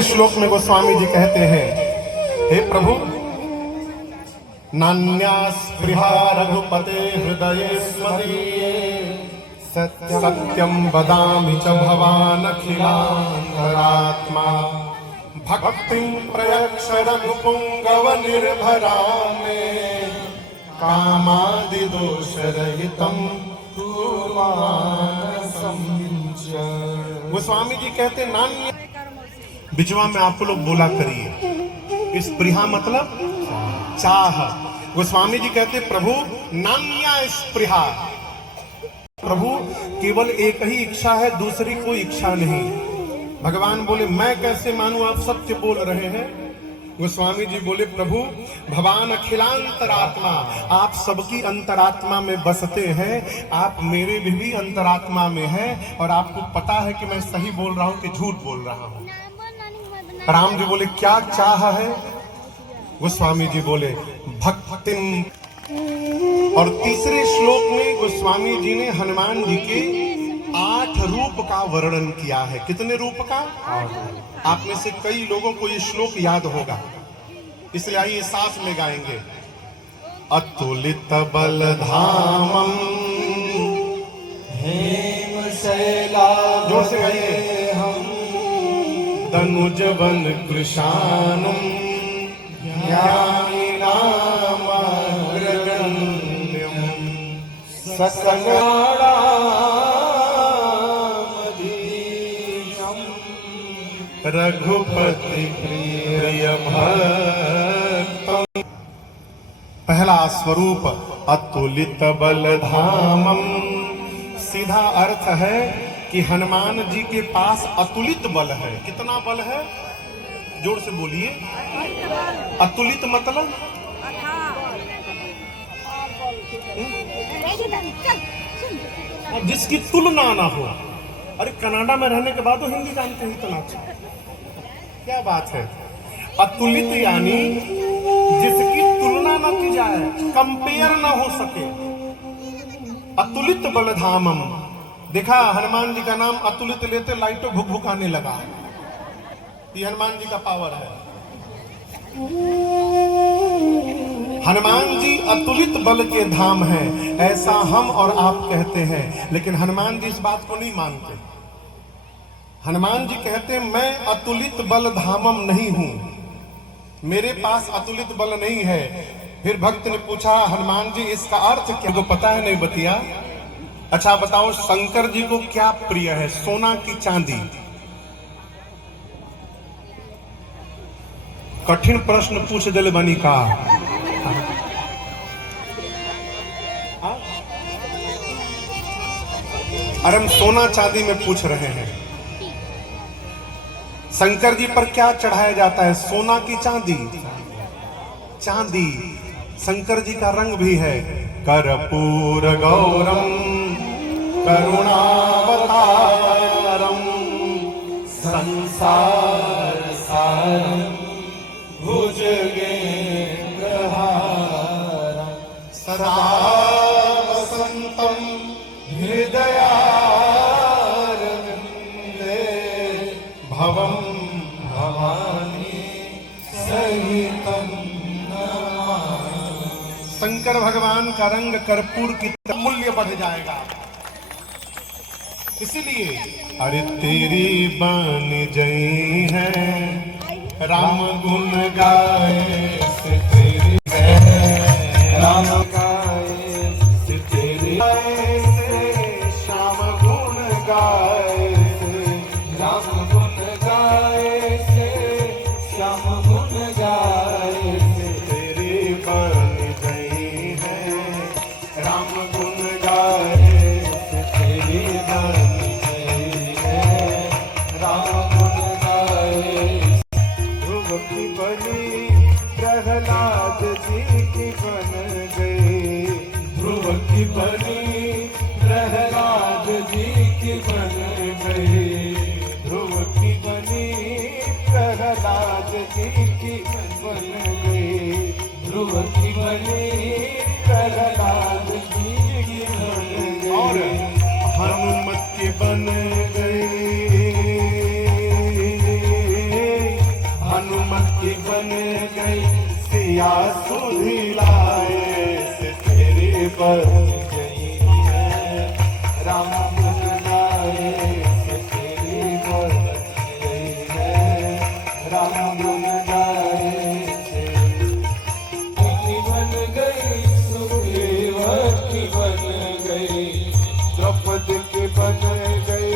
तीसरे श्लोक में गोस्वामी जी कहते हैं, हे प्रभु, नान्या स्पृहा रघुपते हृदये स्मदीये, सत्यम वदामि च भवान् अखिलान्तरात्मा, भक्तिं प्रयच्छ रघुपुंगव निर्भरा मे, कामादि दोषरहितं कुर्वाण संयुज्य। गोस्वामी जी कहते नान्य, बिचवा में आपको लोग बोला करिए, स्पृहा मतलब चाह। गोस्वामी जी कहते प्रभु नान्या स्पृहा, प्रभु केवल एक ही इच्छा है, दूसरी कोई इच्छा नहीं। भगवान बोले मैं कैसे मानूं, आप सत्य बोल रहे हैं। गोस्वामी जी बोले प्रभु भगवान अखिलांतरात्मा, आप सबकी अंतरात्मा में बसते हैं, आप मेरे भी अंतरात्मा में हैं, और आपको पता है कि मैं सही बोल रहा हूं कि झूठ बोल रहा हूं। राम जी बोले क्या चाह है? गोस्वामी जी बोले भक्तिम। और तीसरे श्लोक में गोस्वामी जी ने हनुमान जी के 8 रूप का वर्णन किया है। कितने रूप का? आप में से कई लोगों को ये श्लोक याद होगा, इसलिए आइए साथ में गाएंगे। अतुलित बलधामम हेम शैला, जोर से गाइए। हम दनुज वन कृशानुम ज्ञानिनामग्रगण्यम सकलामधीशम रघुपति प्रिय भक्तम। पहला स्वरूप अतुलित बलधामम, सीधा अर्थ है कि हनुमान जी के पास अतुलित बल है। कितना बल है? जोर से बोलिए। अतुलित मतलब जिसकी तुलना ना हो। अरे कनाडा में रहने के बाद तो हिंदी जानते हैं, इतना अच्छा, क्या बात है। अतुलित यानी जिसकी तुलना ना की जाए, कंपेयर ना हो सके। अतुलित बलधामम। देखा हनुमान जी का नाम अतुलित लेते लाइटों भुकभुकाने लगा। ये हनुमान जी का पावर है। हनुमान जी अतुलित बल के धाम हैं, ऐसा हम और आप कहते हैं, लेकिन हनुमान जी इस बात को नहीं मानते। हनुमान जी कहते हैं मैं अतुलित बल धामम नहीं हूं, मेरे पास अतुलित बल नहीं है। फिर भक्त ने पूछा हनुमान जी इसका अर्थ क्या? को पता है नहीं बतिया? अच्छा बताओ शंकर जी को क्या प्रिय है, सोना की चांदी? कठिन प्रश्न पूछ दिल बनी का। अरे हम सोना चांदी में पूछ रहे हैं। शंकर जी पर क्या चढ़ाया जाता है? सोना की चांदी? चांदी। शंकर जी का रंग भी है कर्पूर गौरम करुणावतारम संसार सारम भुजगेन्द्रहारम सदा वसंतम हृदयारविंदे भवम भवानी सहितम नमामि। शंकर भगवान का रंग कर्पूर की तरह मूल्य बढ़ जाएगा। इसीलिए अरे तेरी बानी जय है, राम गुण गाए से तेरी है, राम गाए से तेरी से, श्याम गुण गाए से, राम गुण गाए से, श्याम गुण गाए से तेरी बानी जय है, राम गुण गाए से तेरी बानी जय है, राम गुण गाए। की बनी प्रहलाद जी की बन गई, ध्रुव की बनी प्रहलाद जी की बन गई, ध्रुव की बनी प्रहलाद जी की बन गई, ध्रुव की बनी प्रहलाद जी की बन गई, और हनुमत की बन गई। मैया सुधी लाए से तेरे पर गई है, राम गुण गाए से तेरे पर गई है, राम गुण गाए से बन गई सुग्रीवती बन गई, द्रौपदी की बन गई,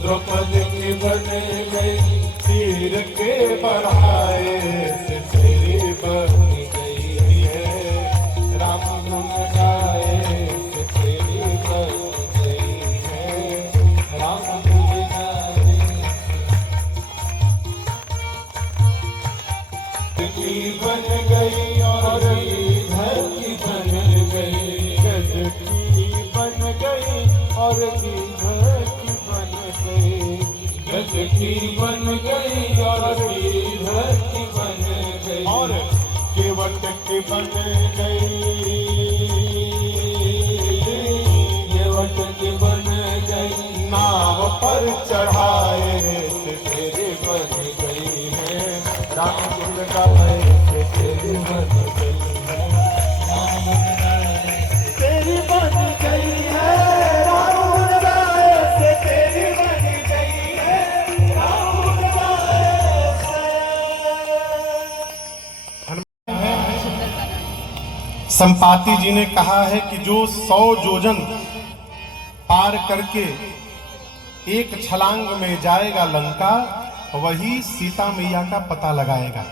द्रौपदी की बन गई, तीर के बढ़ाए से तेरे पर गई है, राम गुण गाए से तेरी बन गई है, राम गुण गाए की बन गई और इधर की बन गई, गज की बन गई और इधर की बन गई, गज की बन गई और इधर की बन गई, और केवट की बन गई, केवट की बन गई, नाव पर चढ़ाए से तेरे बन गई है, राम गुण गाए से तेरी बन गई है, राम गुण गाए तेरी बन गई है, राम गुण गाए से तेरी बन गई है, राम गुण गाए से। संपाति जी ने कहा है कि जो 100 योजन पार करके एक छलांग में जाएगा लंका, वही सीता मैया का पता लगाएगा।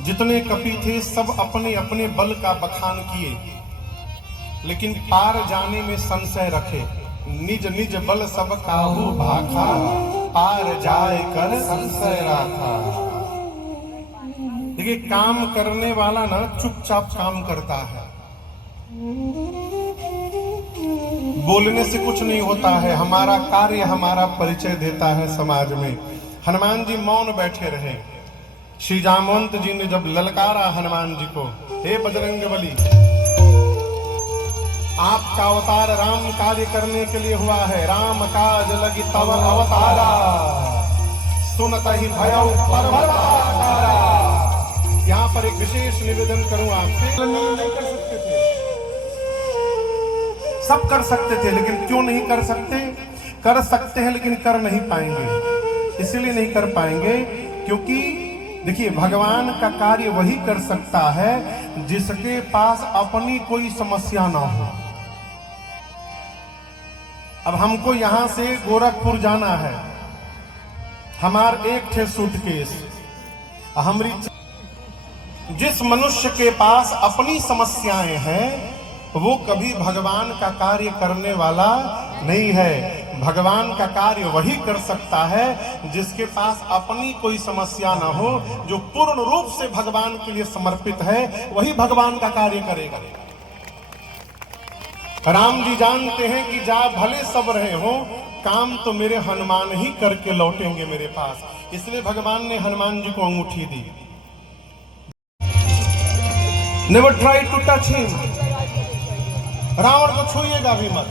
जितने कपि थे सब अपने अपने बल का बखान किए, लेकिन पार जाने में संशय रखे। निज निज बल सब काहू भाखा, पार जाए कर संशय राखा। देखिए, काम करने वाला ना चुपचाप काम करता है, बोलने से कुछ नहीं होता है। हमारा कार्य हमारा परिचय देता है समाज में। हनुमान जी मौन बैठे रहे। श्री जामवंत जी ने जब ललकारा हनुमान जी को, हे बजरंगबली, आपका अवतार राम कार्य करने के लिए हुआ है, राम काज लगी तव अवतारा, सुनत ही भयउ पर्वताकारा। यहाँ पर एक विशेष निवेदन करूं आपसे। नहीं कर सकते थे, सब कर सकते थे, लेकिन क्यों नहीं कर सकते? कर सकते हैं लेकिन कर नहीं पाएंगे। इसलिए नहीं कर पाएंगे क्योंकि देखिए, भगवान का कार्य वही कर सकता है जिसके पास अपनी कोई समस्या ना हो। अब हमको यहां से गोरखपुर जाना है, हमार एक थे सूटकेस, हमारी जिस मनुष्य के पास अपनी समस्याएं हैं वो कभी भगवान का कार्य करने वाला नहीं है। भगवान का कार्य वही कर सकता है जिसके पास अपनी कोई समस्या ना हो, जो पूर्ण रूप से भगवान के लिए समर्पित है, वही भगवान का कार्य करेगा। राम जी जानते हैं कि जा भले सब रहे हो, काम तो मेरे हनुमान ही करके लौटेंगे मेरे पास। इसलिए भगवान ने हनुमान जी को अंगूठी दी। Never try to touch him, Ravan को छूइएगा भी मत।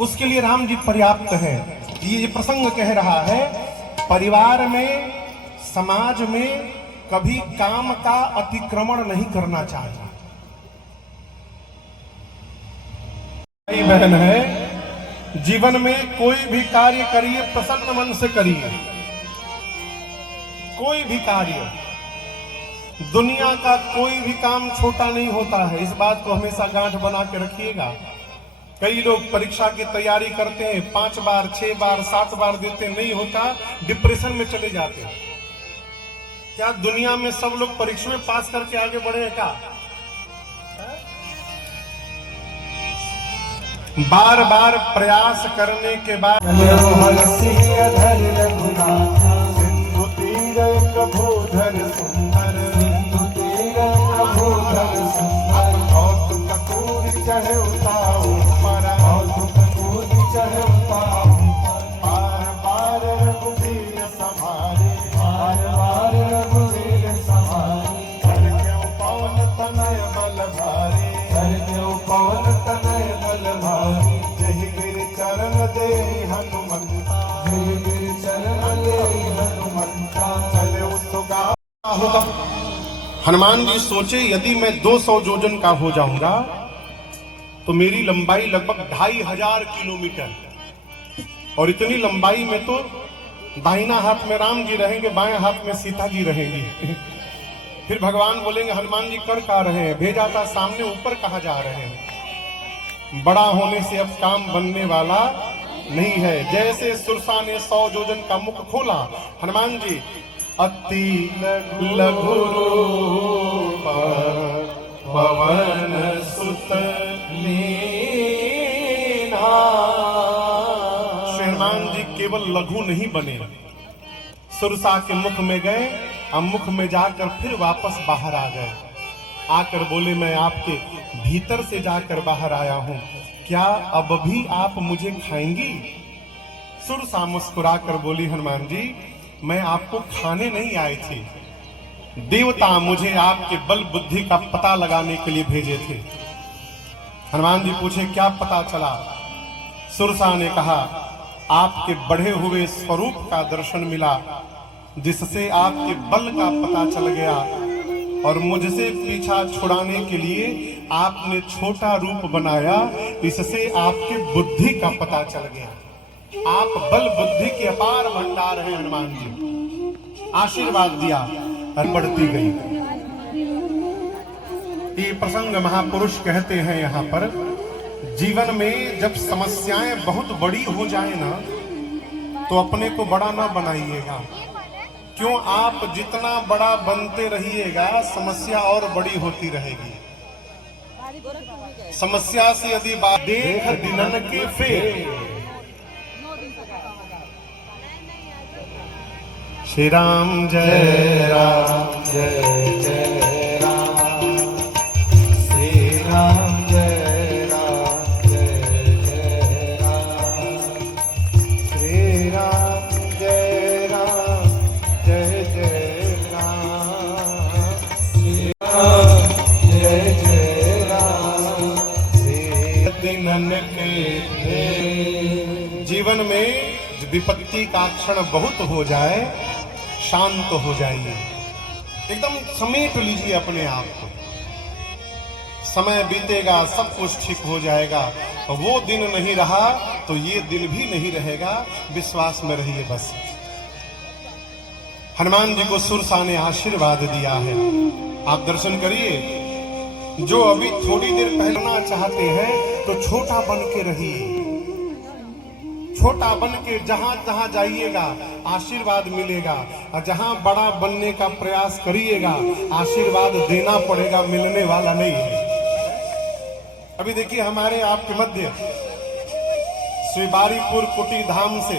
उसके लिए राम जी पर्याप्त है। ये प्रसंग कह रहा है, परिवार में, समाज में कभी काम का अतिक्रमण नहीं करना चाहिए। भाई बहन है, जीवन में कोई भी कार्य करिए, प्रसन्न मन से करिए। कोई भी कार्य, दुनिया का कोई भी काम छोटा नहीं होता है। इस बात को हमेशा गांठ बना के रखिएगा। कई लोग परीक्षा की तैयारी करते हैं, 5 बार 6 बार 7 बार देते, नहीं होता, डिप्रेशन में चले जाते हैं। क्या दुनिया में सब लोग परीक्षा में पास करके आगे बढ़े हैं क्या? बार बार प्रयास करने के बाद सिंधु तीर कभूधर सुंदर, चढ़े उताऊ पर, चढ़े उताऊ बार बार रघुवीर संभारे, बार बार रघुवीर संभारे। कर क्यों पवन तनय बल भारी, कर क्यों पवन तनय बल भारी। जय गिर चरण दे हनुमंता, जय गिर चरण दे हनुमंता। होगा। हनुमान जी सोचे यदि मैं 200 योजन का हो जाऊंगा तो मेरी लंबाई लगभग 2500 किलोमीटर, और इतनी लंबाई में तो दाहिना हाथ में राम जी रहेंगे, बाएं हाथ में सीता जी रहेंगी। फिर भगवान बोलेंगे हनुमान जी कर कहाँ रहे हैं, भेजा था सामने, ऊपर कहाँ जा रहे हैं। बड़ा होने से अब काम बनने वाला नहीं है। जैसे सुरसा ने 100 योजन का मुख खोला, हनुमान जी अति लघु रूप पवन सुत लीन्हा। हनुमान जी केवल लघु नहीं बने, सुरसा के मुख में गए, अब मुख में जाकर फिर वापस बाहर आ गए। आकर बोले मैं आपके भीतर से जाकर बाहर आया हूं, क्या अब भी आप मुझे खाएंगी? सुरसा मुस्कुराकर बोली हनुमान जी मैं आपको खाने नहीं आई थी, देवता मुझे आपके बल बुद्धि का पता लगाने के लिए भेजे थे। हनुमान जी पूछे क्या पता चला? सुरसा ने कहा आपके बढ़े हुए स्वरूप का दर्शन मिला, जिससे आपके बल का पता चल गया, और मुझसे पीछा छुड़ाने के लिए आपने छोटा रूप बनाया, इससे आपकी बुद्धि का पता चल गया। आप बल बुद्धि के अपार भंडार हैं हनुमान जी। आशीर्वाद दिया और बढ़ती गई। ये प्रसंग महापुरुष कहते हैं यहाँ पर, जीवन में जब समस्याएं बहुत बड़ी हो जाए ना तो अपने को बड़ा ना बनाइएगा। क्यों? आप जितना बड़ा बनते रहिएगा समस्या और बड़ी होती रहेगी। समस्या से यदि बात देख दिनन के फेर। श्री राम जय राम जय जय राम, श्री राम जय राम जय जय राम, श्री राम जय राम जय जय राम, श्री राम जय जय राम, श्री दिनन के। जीवन में विपत्ति का क्षण बहुत हो जाए, शांत हो जाइए, एकदम समेट लीजिए अपने आप को। समय बीतेगा, सब कुछ ठीक हो जाएगा। वो दिन नहीं रहा तो ये दिन भी नहीं रहेगा, विश्वास में रहिए बस। हनुमान जी को सुरसा ने आशीर्वाद दिया है, आप दर्शन करिए। जो अभी थोड़ी देर पहलना चाहते हैं तो छोटा बन के रहिए, छोटा बन के जहां जहां जाइएगा आशीर्वाद मिलेगा, और जहां बड़ा बनने का प्रयास करिएगा आशीर्वाद देना पड़ेगा, मिलने वाला नहीं है। अभी देखिए हमारे आपके मध्य श्री बारीपुर कुटी धाम से,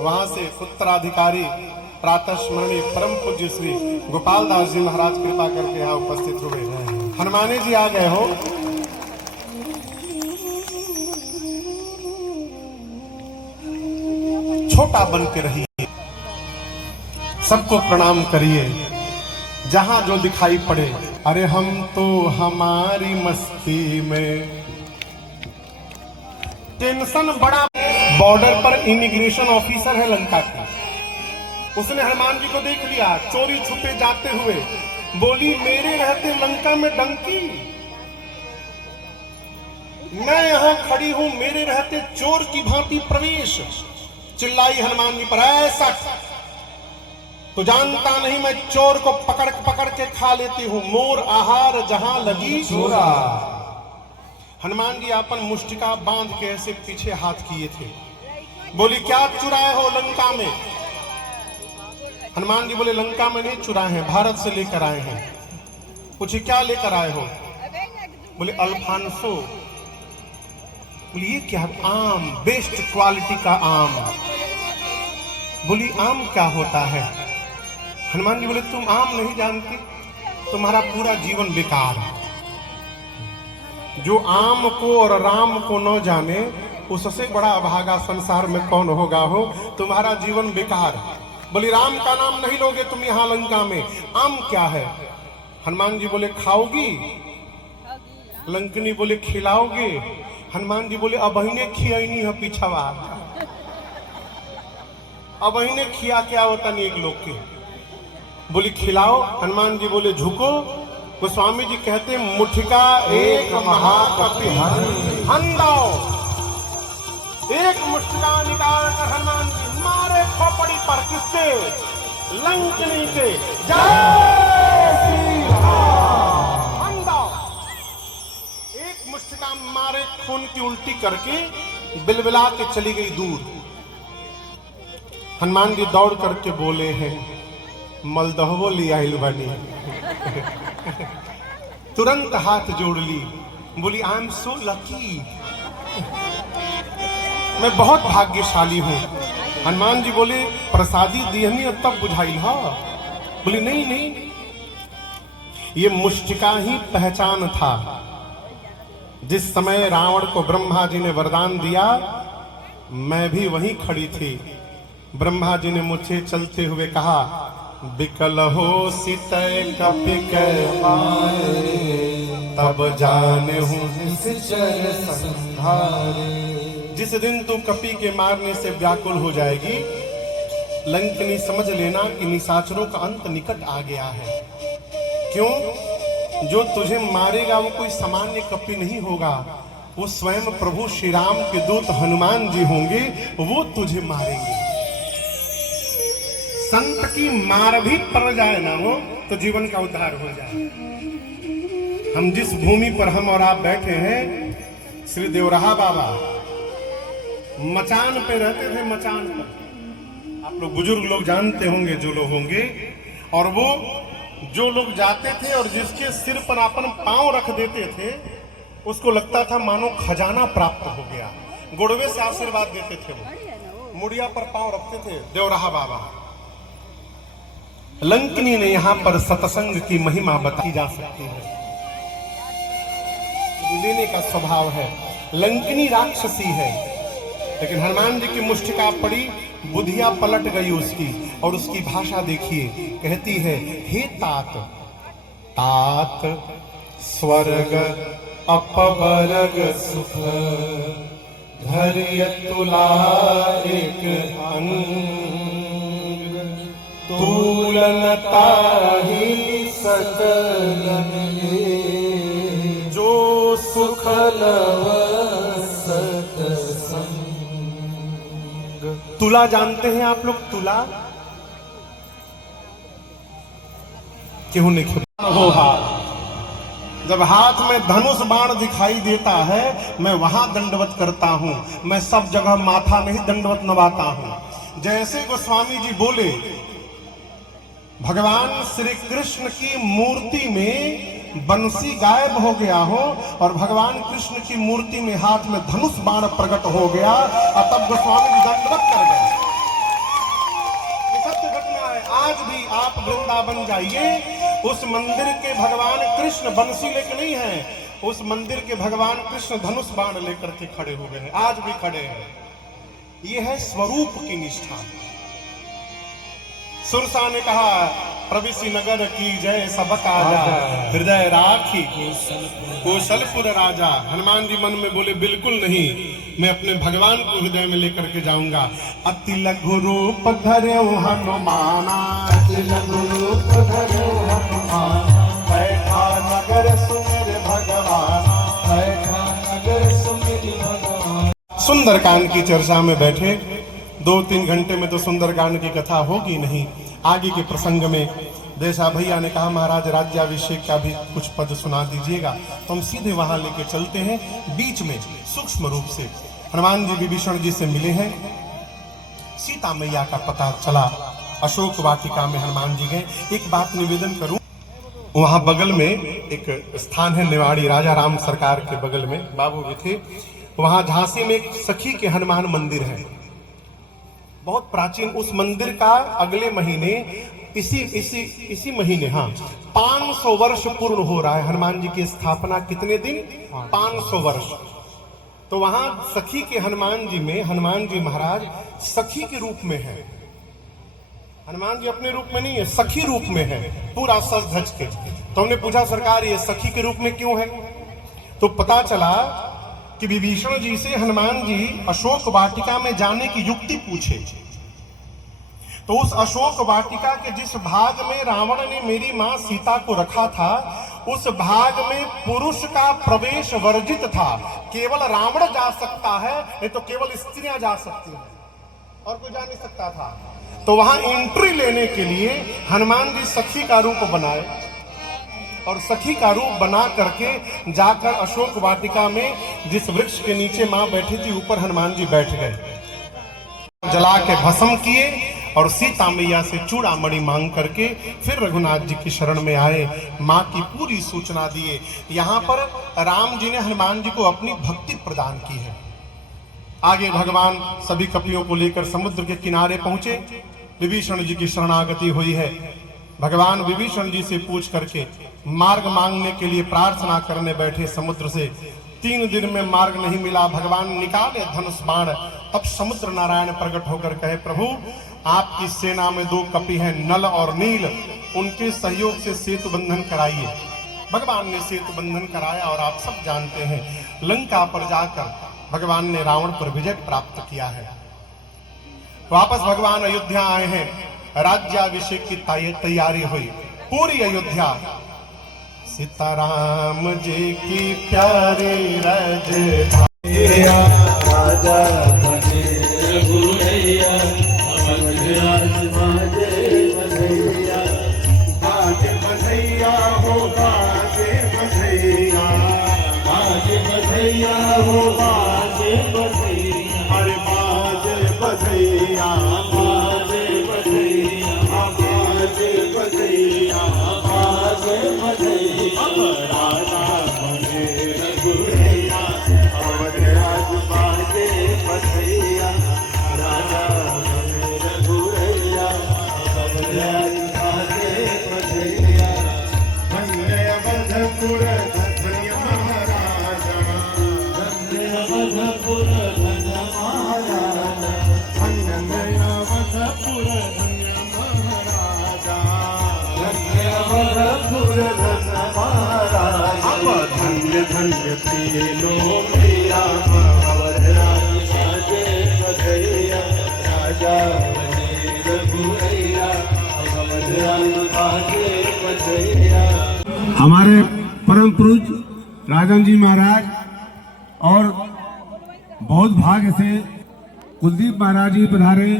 वहां से उत्तराधिकारी प्रातः स्मरणीय परम पूज्य श्री गोपाल दास जी महाराज कृपा करके यहाँ उपस्थित हुए। हनुमाने जी आ गए हो। छोटा बन के रहिए, सबको प्रणाम करिए, जहां जो दिखाई पड़े। अरे हम तो हमारी मस्ती में, टेंशन बड़ा। बॉर्डर पर इमिग्रेशन ऑफिसर है लंका का, उसने हनुमान जी को देख लिया चोरी छुपे जाते हुए, बोली मेरे रहते लंका में डंकी, मैं यहां खड़ी हूं, मेरे रहते चोर की भांति प्रवेश। चिल्लाई हनुमान जी पर, ऐसा तो जानता नहीं मैं चोर को पकड़ के खा लेती हूं, मोर आहार जहां लगी चोरा। हनुमान जी अपन मुष्टिका बांध के ऐसे पीछे हाथ किए थे, बोली क्या चुराए हो लंका में? हनुमान जी बोले लंका में नहीं चुराए हैं, भारत से लेकर आए हैं। पूछे क्या लेकर आए हो? बोले अल्फांसो। बोली ये क्या? आम, बेस्ट क्वालिटी का आम। बोली आम क्या होता है? हनुमान जी बोले तुम आम नहीं जानती, तुम्हारा पूरा जीवन बेकार है। जो आम को और राम को न जाने उससे बड़ा अभागा संसार में कौन होगा हो। तुम्हारा जीवन बेकार। बोली राम का नाम नहीं लोगे तुम यहाँ लंका में, आम क्या है? हनुमान जी बोले खाओगी? लंकनी बोले खिलाओगे? हनुमान जी बोले अब अहिने खियाई है पीछावा, अब अहिने खिया क्या होता नहीं एक लोग के। बोली खिलाओ। हनुमान जी बोले झुको। गोस्वामी जी कहते मुठिका एक महाकपि हन दाओ। एक मुठिका निकाल कर हनुमान जी मारे खोपड़ी पर, किसके? लंकनी के। जय श्री राम। हन दाओ। एक मुठिका मारे, खून की उल्टी करके बिलबिला के चली गई दूर। हनुमान जी दौड़ करके बोले हैं मलदहवो लिया हिलवानी। तुरंत हाथ जोड़ ली, बोली आई एम सो लकी, मैं बहुत भाग्यशाली हूं। हनुमान जी बोले प्रसादी दिहनी अब तब बुझाई हा। बोली नहीं नहीं, ये मुष्टिका ही पहचान था। जिस समय रावण को ब्रह्मा जी ने वरदान दिया, मैं भी वहीं खड़ी थी। ब्रह्मा जी ने मुझे चलते हुए कहा बिकल हो सीतय कपि के मारे, तब जाने हूं निश्चर संहारे। जिस दिन तू कपि के मारने से व्याकुल हो जाएगी, लंकनी समझ लेना कि निशाचरों का अंत निकट आ गया है। क्यों? जो तुझे मारेगा वो कोई सामान्य कपि नहीं होगा, वो स्वयं प्रभु श्री राम के दूत हनुमान जी होंगे, वो तुझे मारेंगे। संत की मार भी पड़ जाए ना वो, तो जीवन का उद्धार हो जाए। हम जिस भूमि पर हम और आप बैठे हैं, श्री देवराहा बाबा मचान पे रहते थे। मचान पर आप लोग बुजुर्ग लोग जानते होंगे, जो लोग होंगे। और वो जो लोग जाते थे और जिसके सिर पर अपन पांव रख देते थे, उसको लगता था मानो खजाना प्राप्त हो गया। गुड़वे से आशीर्वाद देते थे वो, मुड़िया पर पांव रखते थे देवराहा बाबा। लंकनी ने यहां पर सत्संग की महिमा बताई जा सकती है। लेने का स्वभाव है। लंकनी राक्षसी है, लेकिन हनुमान जी की मुष्टिका पड़ी, बुधिया पलट गई उसकी। और उसकी भाषा देखिए, कहती है हे तात, तात स्वर्ग अपवर्ग सुख, धैर्य तुला एक अंग, तुलनता ही सकल जो सुख लव सत्संग। तुला जानते हैं आप लोग? तुला क्यों नहीं खुदा हो हाथ। जब हाथ में धनुष बाण दिखाई देता है, मैं वहां दंडवत करता हूं। मैं सब जगह माथा नहीं दंडवत नवाता हूं। जैसे गोस्वामी जी बोले, भगवान श्री कृष्ण की मूर्ति में बंसी गायब हो गया हो और भगवान कृष्ण की मूर्ति में हाथ में धनुष बाण प्रकट हो गया, और तब गोस्वामी जी दंडवत कर गए। ये सत्य घटना है। आज भी आप वृंदावन जाइए, उस मंदिर के भगवान कृष्ण बंसी लेकर नहीं है, उस मंदिर के भगवान कृष्ण धनुष बाण लेकर के खड़े हो गए हैं, आज भी खड़े हैं। ये है स्वरूप की निष्ठा। सुरसा ने कहा प्रविशि नगर की जय सबक आजा, हृदय राखी कौशलपुर राजा। हनुमान जी मन में बोले बिल्कुल नहीं, मैं अपने भगवान को हृदय में लेकर के जाऊंगा। अति लघु रूप धर्यो हनुमाना, अति लघु रूप धर्यो हनुमाना, बैठा नगर सुमिर भगवान, बैठा नगर सुमिर भगवान। सुंदरकांड की चर्चा में बैठे, 2-3 घंटे में तो सुंदरकांड की कथा होगी नहीं। आगे के प्रसंग में देशा भैया ने कहा महाराज राज्याभिषेक का भी कुछ पद सुना दीजिएगा, तो हम सीधे वहां लेके चलते हैं। बीच में सूक्ष्म रूप से हनुमान जी विभीषण जी से मिले हैं, सीता मैया का पता चला। अशोक वाटिका में हनुमान जी गए। एक बात निवेदन करूं, वहां बगल में एक स्थान है निवाड़ी, राजा राम सरकार के बगल में बाबू भी थे। वहां झांसी में एक सखी के हनुमान मंदिर है, बहुत प्राचीन। उस मंदिर का अगले महीने इसी महीने 500 वर्ष पूर्ण हो रहा है। हनुमान जी की स्थापना कितने दिन? 500 वर्ष। तो वहां सखी के हनुमान जी में हनुमान जी महाराज सखी के रूप में है। हनुमान जी अपने रूप में नहीं है, सखी रूप में है, पूरा सज धज के। तो हमने पूछा सरकार ये सखी के रूप में क्यों है? तो पता चला कि विभीषण जी से हनुमान जी अशोक वाटिका में जाने की युक्ति पूछे। तो उस अशोक वाटिका के जिस भाग में रावण ने मेरी मां सीता को रखा था, उस भाग में पुरुष का प्रवेश वर्जित था। केवल रावण जा सकता है, नहीं तो केवल स्त्रियां जा सकती हैं, और कोई जा नहीं सकता था। तो वहां एंट्री लेने के लिए हनुमान जी सखी का रूप बनाए, और सखी का रूप बना करके जाकर अशोक वाटिका में जिस वृक्ष के नीचे मां बैठी थी, ऊपर हनुमान जी बैठ गए, जला के भस्म किए और सीता मैया से चूड़ामणि मांग करके फिर रघुनाथ जी की शरण में आए, मां की पूरी सूचना दिए। यहां पर राम जी ने हनुमान जी को अपनी भक्ति प्रदान की है। आगे भगवान सभी कपियों को लेकर समुद्र के किनारे पहुंचे, विभीषण जी की शरणागति हुई है। भगवान विभीषण जी से पूछ करके मार्ग मांगने के लिए प्रार्थना करने बैठे समुद्र से। 3 दिन में मार्ग नहीं मिला, भगवान निकाले धनुष बाण। तब समुद्र नारायण प्रकट होकर कहे, प्रभु आपकी सेना में 2 कपि हैं, नल और नील, उनके सहयोग से सेतु बंधन कराइए। भगवान ने सेतु बंधन कराया, और आप सब जानते हैं लंका पर जाकर भगवान ने रावण पर विजय प्राप्त किया है। वापस भगवान अयोध्या आए हैं, राज्याभिषेक की तैयारी हुई पूरी अयोध्या। सीताराम जी की प्यारी राज राजा बने रघुरैया, अवध राज बाजे बधैया, बाजे बधैया हो बाजे बधैया, बाजे बधैया हो बाजे बधैया, अरे बाजे बधैया, बाजे बधैया, बाजे बधैया, बाजे बधैया, राजा बने रघुरैया, अवध राज बाजे बधैया, राजा बने रघुरैया, अवध राज बाजे बधैया, धन्य अवधपुर धन्य महाराजा, धन्य अवधपुर धन्य महाराजा, धन्य अवधपुर धन्य महाराजा, धन्य अवधपुर धन्य महाराजा, अब धन्य धन्य तीनों प्रिया, अवध राज बाजे बधैया, राजा बने रघुरैया, अवध राज बाजे बधैया। हमारे परम पूज्य राजन जी महाराज और बहुत भाग्य से कुलदीप महाराज जी पधारे,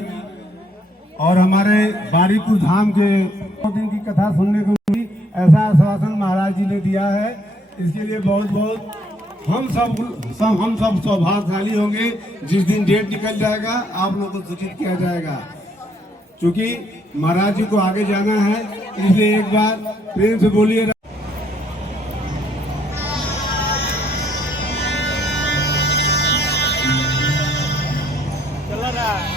और हमारे बारीपुर धाम के 2 दिन की कथा सुनने को मिली, ऐसा आश्वासन महाराज जी ने दिया है। इसके लिए बहुत बहुत हम सब सौभाग्यशाली होंगे। जिस दिन डेट निकल जाएगा आप लोगों को सूचित किया जाएगा, क्योंकि महाराज जी को आगे जाना है। इसलिए एक बार प्रेम से बोलिए। चला रहा है